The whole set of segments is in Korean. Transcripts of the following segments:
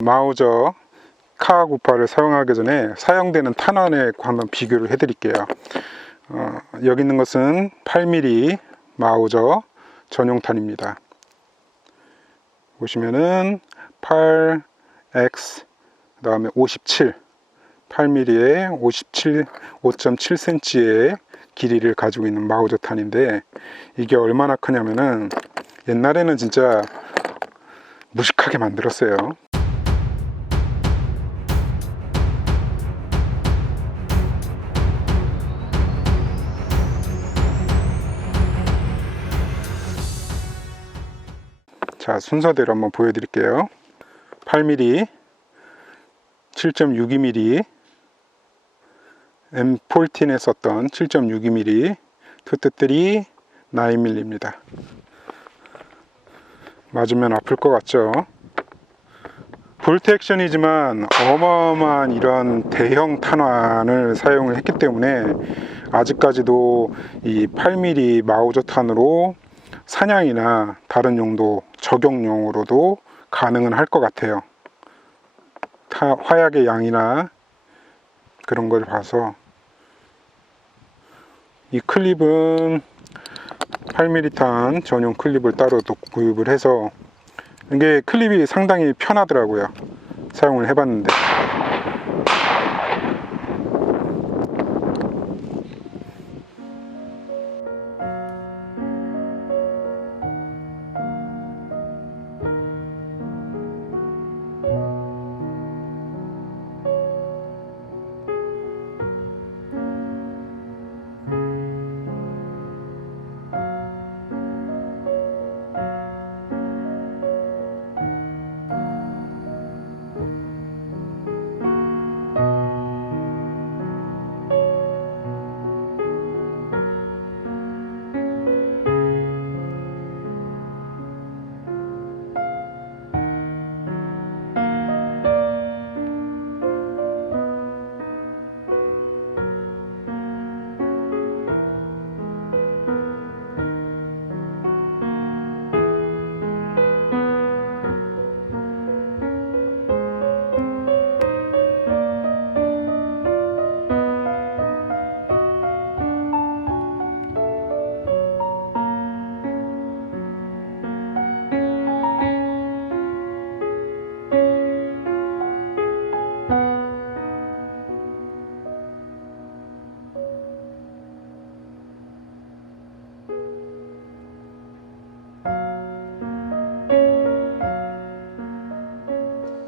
마우저 K98을 사용하기 전에 사용되는 탄환에 한번 비교를 해 드릴게요. 여기 있는 것은 8mm 마우저 전용탄입니다. 보시면은 8X 그 다음에 57 8mm에 57 5.7cm의 길이를 가지고 있는 마우저 탄인데, 이게 얼마나 크냐면은 옛날에는 진짜 무식하게 만들었어요. 자, 순서대로 한번 보여드릴게요. 8mm, 7.62mm, M14에 썼던 7.62mm, 투투3 9mm입니다. 맞으면 아플 것 같죠? 볼트 액션이지만 어마어마한 이런 대형 탄환을 사용을 했기 때문에 아직까지도 이 8mm 마우저 탄으로 사냥이나 다른 용도, 적용용으로도 가능은 할 것 같아요. 화약의 양이나 그런 걸 봐서. 이 클립은 8mm 탄 전용 클립을 따로 또 구입을 해서, 이게 클립이 상당히 편하더라고요. 사용을 해봤는데.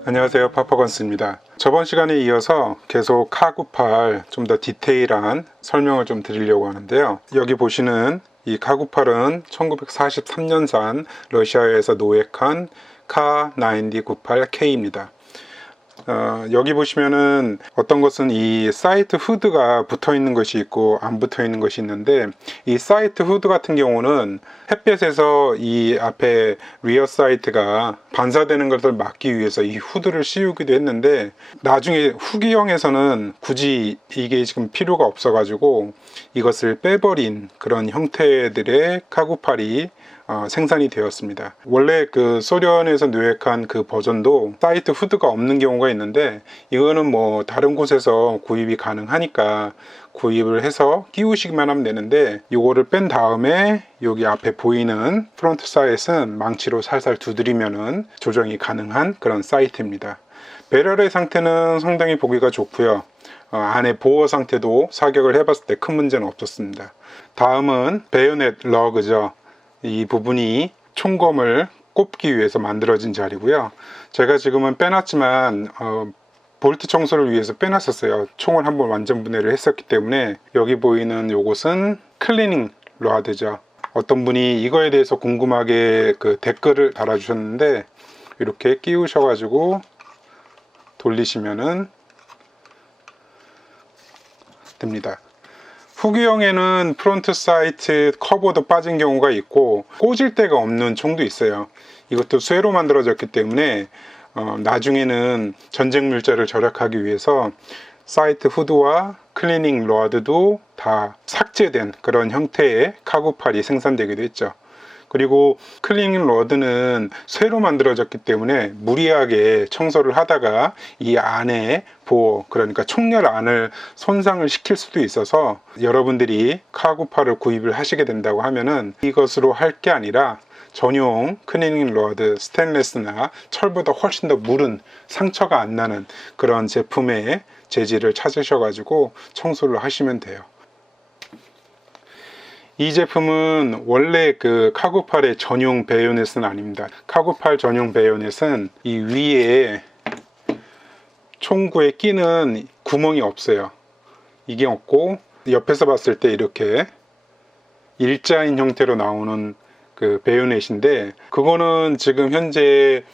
안녕하세요, 파퍼건스입니다. 저번 시간에 이어서 계속 K98 좀 더 디테일한 설명을 좀 드리려고 하는데요. 여기 보시는 이 K98은 1943년산 러시아에서 노획한 K9098K입니다. 여기 보시면은 어떤 것은 이 사이트 후드가 붙어 있는 것이 있고 안 붙어 있는 것이 있는데, 이 사이트 후드 같은 경우는 햇볕에서 이 앞에 리어 사이트가 반사되는 것을 막기 위해서 이 후드를 씌우기도 했는데, 나중에 후기형에서는 굳이 이게 지금 필요가 없어 가지고 이것을 빼버린 그런 형태들의 K98이 생산이 되었습니다. 원래 그 소련에서 노획한 그 버전도 사이트 후드가 없는 경우가 있는데, 이거는 뭐 다른 곳에서 구입이 가능하니까 구입을 해서 끼우시기만 하면 되는데, 이거를 뺀 다음에 여기 앞에 보이는 프론트 사이트는 망치로 살살 두드리면은 조정이 가능한 그런 사이트입니다. 배럴의 상태는 상당히 보기가 좋고요. 안에 보호 상태도 사격을 해봤을 때 큰 문제는 없었습니다. 다음은 베요넷 러그죠. 이 부분이 총검을 꼽기 위해서 만들어진 자리고요. 제가 지금은 빼놨지만 볼트 청소를 위해서 빼놨었어요. 총을 한번 완전 분해를 했었기 때문에. 여기 보이는 요것은 클리닝 로드죠. 어떤 분이 이거에 대해서 궁금하게 그 댓글을 달아주셨는데, 이렇게 끼우셔가지고 돌리시면은 됩니다. 후기형에는 프론트 사이트 커버도 빠진 경우가 있고 꽂을 데가 없는 총도 있어요. 이것도 쇠로 만들어졌기 때문에 나중에는 전쟁 물자를 절약하기 위해서 사이트 후드와 클리닝 로드도 다 삭제된 그런 형태의 K98이 생산되기도 했죠. 그리고 클리닝 러드는 쇠로 만들어졌기 때문에 무리하게 청소를 하다가 이 안에 보호, 그러니까 총열 안을 손상을 시킬 수도 있어서 여러분들이 카구파를 구입을 하시게 된다고 하면은 이것으로 할 게 아니라 전용 클리닝 러드, 스테인리스나 철보다 훨씬 더 무른, 상처가 안 나는 그런 제품의 재질을 찾으셔가지고 청소를 하시면 돼요. 이 제품은 원래 그 카구팔의 전용 베요넷은 아닙니다. 카구팔 전용 베요넷은 이 위에 총구에 끼는 구멍이 없어요. 이게 없고 옆에서 봤을 때 이렇게 일자인 형태로 나오는 그 베요넷인데, 그거는 지금 현재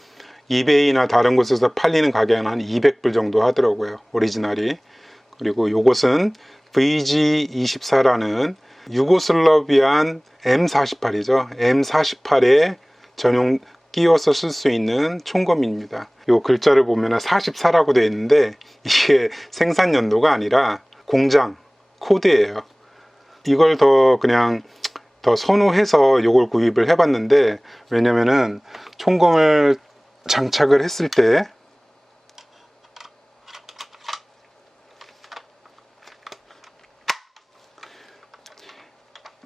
이베이나 다른 곳에서 팔리는 가격은 한 200불 정도 하더라고요, 오리지널이. 그리고 요것은 VG24라는 유고슬라비안 M48이죠. M48에 전용 끼워서 쓸 수 있는 총검입니다. 요 글자를 보면 44라고 되어 있는데 이게 생산 연도가 아니라 공장 코드예요. 이걸 그냥 더 선호해서 요걸 구입을 해봤는데, 왜냐면은 총검을 장착을 했을 때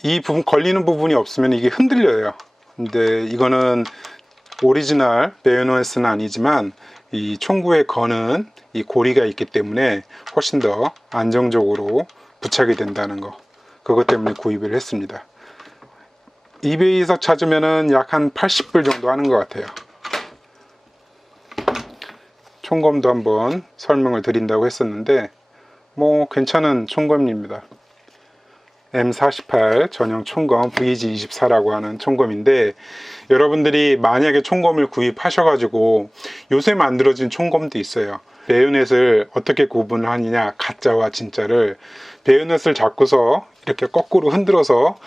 이 부분 걸리는 부분이 없으면 이게 흔들려요. 근데 이거는 오리지널 베요넷은 아니지만 이 총구에 거는 이 고리가 있기 때문에 훨씬 더 안정적으로 부착이 된다는 거, 그것 때문에 구입을 했습니다. 이베이에서 찾으면은 약 한 80불 정도 하는 것 같아요. 총검도 한번 설명을 드린다고 했었는데 뭐 괜찮은 총검입니다. M48 전용 총검 VG24라고 하는 총검인데, 여러분들이 만약에 총검을 구입하셔가지고 요새 만들어진 총검도 있어요. 베요넷을 어떻게 구분하느냐, 가짜와 진짜를. 베요넷을 잡고서 이렇게 거꾸로 흔들어서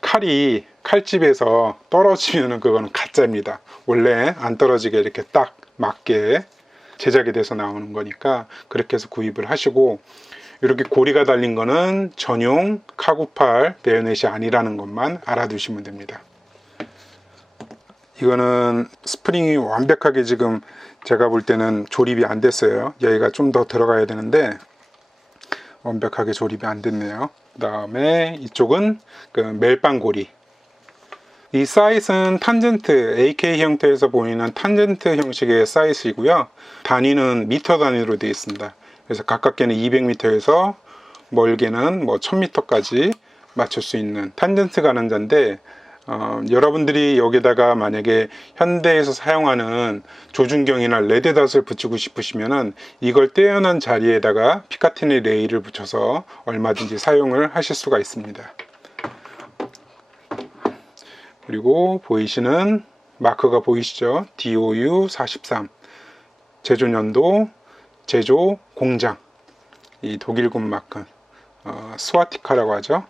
칼이 칼집에서 떨어지면 그거는 가짜입니다. 원래 안 떨어지게 이렇게 딱 맞게 제작이 돼서 나오는 거니까 그렇게 해서 구입을 하시고, 이렇게 고리가 달린 거는 전용 카구팔 베요넷이 아니라는 것만 알아두시면 됩니다. 이거는 스프링이 완벽하게 지금 제가 볼 때는 조립이 안 됐어요. 여기가 좀 더 들어가야 되는데 완벽하게 조립이 안 됐네요. 그 다음에 이쪽은 그 멜빵 고리. 이 사이즈는 탄젠트, AK 형태에서 보이는 탄젠트 형식의 사이즈이고요. 단위는 미터 단위로 되어 있습니다. 그래서 가깝게는 200m에서 멀게는 뭐 1000m까지 맞출 수 있는 탄젠트 가늠자인데, 여러분들이 여기다가 만약에 현대에서 사용하는 조준경이나 레드닷을 붙이고 싶으시면은 이걸 떼어난 자리에다가 피카티니 레일을 붙여서 얼마든지 사용을 하실 수가 있습니다. 그리고 보이시는 마크가 보이시죠? DOU43 제조 연도, 제조 공장, 이 독일군 마크, 스와티카라고 하죠.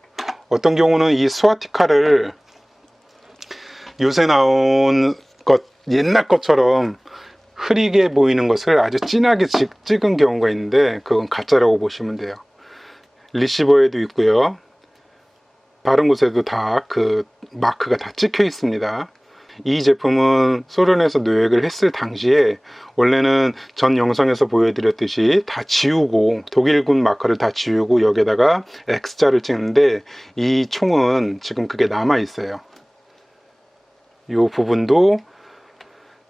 어떤 경우는 이 스와티카를 요새 나온 것, 옛날 것처럼 흐리게 보이는 것을 아주 진하게 찍은 경우가 있는데 그건 가짜라고 보시면 돼요. 리시버에도 있고요, 다른 곳에도 다 그 마크가 다 찍혀 있습니다. 이 제품은 소련에서 노획을 했을 당시에 원래는 전 영상에서 보여드렸듯이 다 지우고, 독일군 마크를 다 지우고 여기다가 X자를 찍는데, 이 총은 지금 그게 남아 있어요. 이 부분도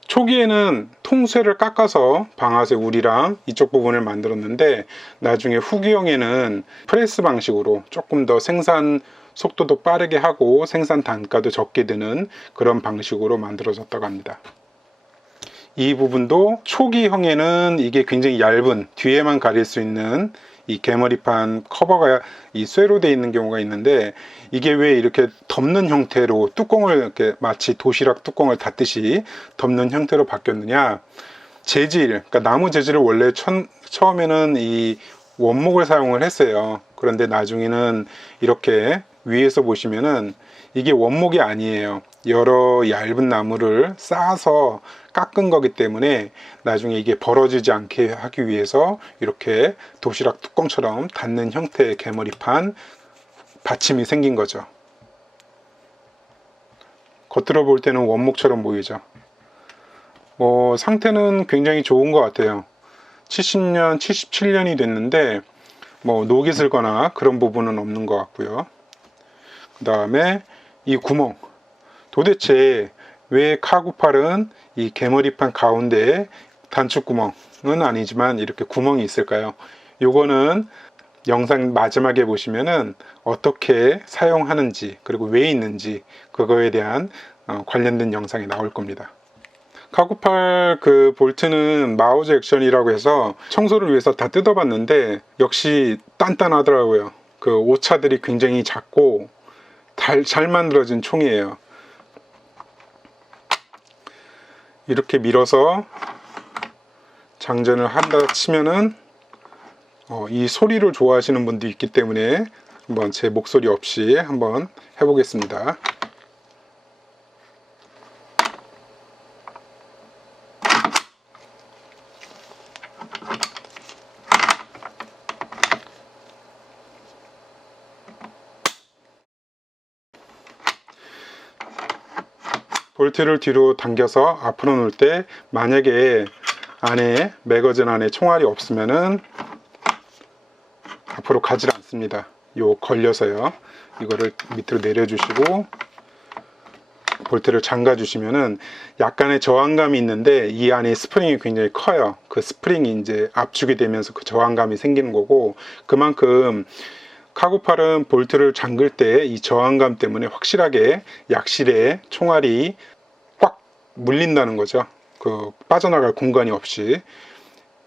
초기에는 통쇠를 깎아서 방아쇠 울이랑 이쪽 부분을 만들었는데, 나중에 후기형에는 프레스 방식으로 조금 더 생산 속도도 빠르게 하고 생산 단가도 적게 드는 그런 방식으로 만들어졌다고 합니다. 이 부분도 초기형에는 이게 굉장히 얇은, 뒤에만 가릴 수 있는 이 개머리판 커버가 이 쇠로 되어 있는 경우가 있는데, 이게 왜 이렇게 덮는 형태로 뚜껑을 이렇게 마치 도시락 뚜껑을 닫듯이 덮는 형태로 바뀌었느냐, 재질, 그러니까 나무 재질을 원래 처음에는 이 원목을 사용을 했어요. 그런데 나중에는 이렇게 위에서 보시면은 이게 원목이 아니에요. 여러 얇은 나무를 쌓아서 깎은 거기 때문에 나중에 이게 벌어지지 않게 하기 위해서 이렇게 도시락 뚜껑처럼 닫는 형태의 개머리판 받침이 생긴 거죠. 겉으로 볼 때는 원목처럼 보이죠. 상태는 굉장히 좋은 것 같아요. 70년, 77년이 됐는데 녹이 슬거나 그런 부분은 없는 것 같고요. 그 다음에 이 구멍, 도대체 왜 카구팔은 이 개머리판 가운데에 단축 구멍은 아니지만 이렇게 구멍이 있을까요? 요거는 영상 마지막에 보시면은 어떻게 사용하는지 그리고 왜 있는지 그거에 대한 관련된 영상이 나올 겁니다. 카구팔 그 볼트는 마우즈 액션이라고 해서 청소를 위해서 다 뜯어봤는데 역시 단단하더라고요. 그 오차들이 굉장히 작고 잘 만들어진 총이에요. 이렇게 밀어서 장전을 한다 치면은 이 소리를 좋아하시는 분도 있기 때문에 한번 제 목소리 없이 한번 해보겠습니다. 볼트를 뒤로 당겨서 앞으로 놓을 때 만약에 안에 매거진 안에 총알이 없으면은 앞으로 가지 않습니다. 요 걸려서요. 이거를 밑으로 내려주시고 볼트를 잠가 주시면은 약간의 저항감이 있는데 이 안에 스프링이 굉장히 커요. 그 스프링이 이제 압축이 되면서 그 저항감이 생기는 거고, 그만큼 카구팔은 볼트를 잠글 때 이 저항감 때문에 확실하게 약실에 총알이 꽉 물린다는 거죠. 그 빠져나갈 공간이 없이.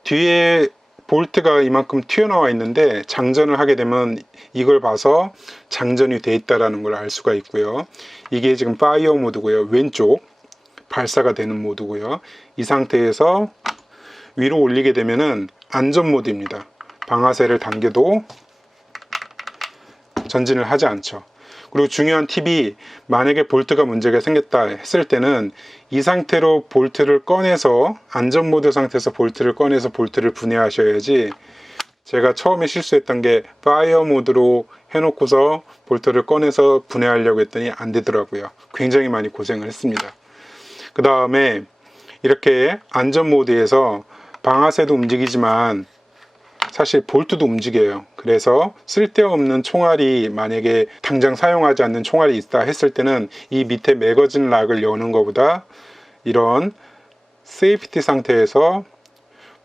뒤에 볼트가 이만큼 튀어나와 있는데 장전을 하게 되면 이걸 봐서 장전이 돼 있다는 걸 알 수가 있고요. 이게 지금 파이어 모드고요. 왼쪽 발사가 되는 모드고요. 이 상태에서 위로 올리게 되면은 안전 모드입니다. 방아쇠를 당겨도 전진을 하지 않죠. 그리고 중요한 팁이, 만약에 볼트가 문제가 생겼다 했을 때는 이 상태로 볼트를 꺼내서, 안전 모드 상태에서 볼트를 꺼내서 볼트를 분해하셔야지, 제가 처음에 실수했던 게 파이어 모드로 해놓고서 볼트를 꺼내서 분해하려고 했더니 안 되더라고요. 굉장히 많이 고생을 했습니다. 그 다음에 이렇게 안전 모드에서 방아쇠도 움직이지만 사실 볼트도 움직여요. 그래서 쓸데없는 총알이, 만약에 당장 사용하지 않는 총알이 있다 했을 때는 이 밑에 매거진 락을 여는 것보다 이런 세이프티 상태에서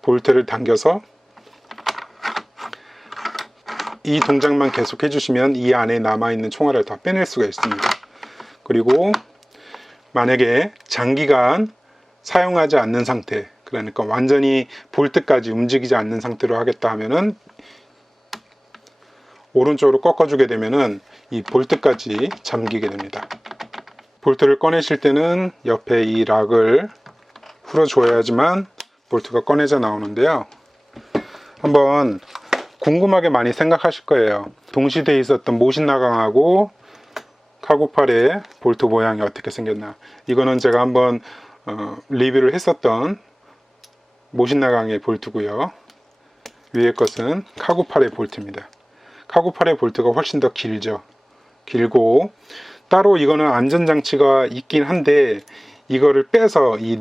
볼트를 당겨서 이 동작만 계속 해주시면 이 안에 남아있는 총알을 다 빼낼 수가 있습니다. 그리고 만약에 장기간 사용하지 않는 상태, 그러니까 완전히 볼트까지 움직이지 않는 상태로 하겠다 하면은 오른쪽으로 꺾어주게 되면은 이 볼트까지 잠기게 됩니다. 볼트를 꺼내실 때는 옆에 이 락을 풀어줘야지만 볼트가 꺼내져 나오는데요. 한번 궁금하게 많이 생각하실 거예요. 동시대에 있었던 모신나강하고 카구팔의 볼트 모양이 어떻게 생겼나. 이거는 제가 한번 리뷰를 했었던 모신나강의 볼트고요. 위에 것은 카구팔의 볼트입니다. 카구팔의 볼트가 훨씬 더 길고 따로 이거는 안전장치가 있긴 한데 이거를 빼서, 이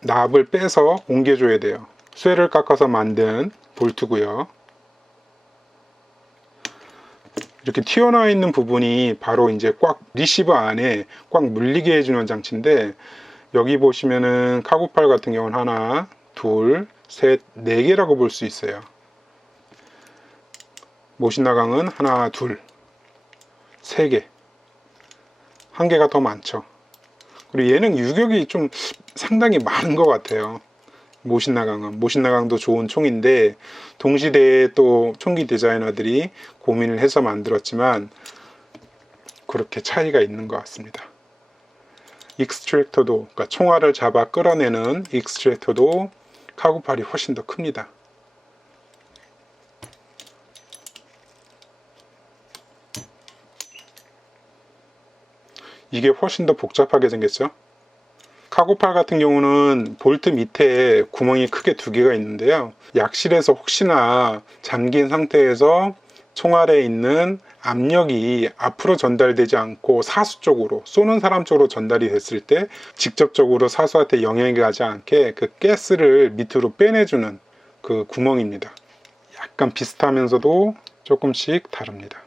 납을 빼서 옮겨줘야 돼요. 쇠를 깎아서 만든 볼트고요. 이렇게 튀어나와 있는 부분이 바로 이제 꽉 리시버 안에 꽉 물리게 해주는 장치인데, 여기 보시면은 카구팔 같은 경우는 하나, 둘, 셋, 네 개라고 볼 수 있어요. 모신나강은 하나, 둘, 세 개. 한 개가 더 많죠. 그리고 얘는 유격이 좀 상당히 많은 것 같아요. 모신나강도 좋은 총인데 동시대에 또 총기 디자이너들이 고민을 해서 만들었지만 그렇게 차이가 있는 것 같습니다. 익스트랙터도, 그러니까 총알을 잡아 끌어내는 익스트랙터도 카구팔이 훨씬 더 큽니다. 이게 훨씬 더 복잡하게 생겼죠. 카구팔 같은 경우는 볼트 밑에 구멍이 크게 두 개가 있는데요. 약실에서 혹시나 잠긴 상태에서 총알에 있는 압력이 앞으로 전달되지 않고 사수 쪽으로, 쏘는 사람 쪽으로 전달이 됐을 때 직접적으로 사수한테 영향이 가지 않게 그 가스를 밑으로 빼내주는 그 구멍입니다. 약간 비슷하면서도 조금씩 다릅니다.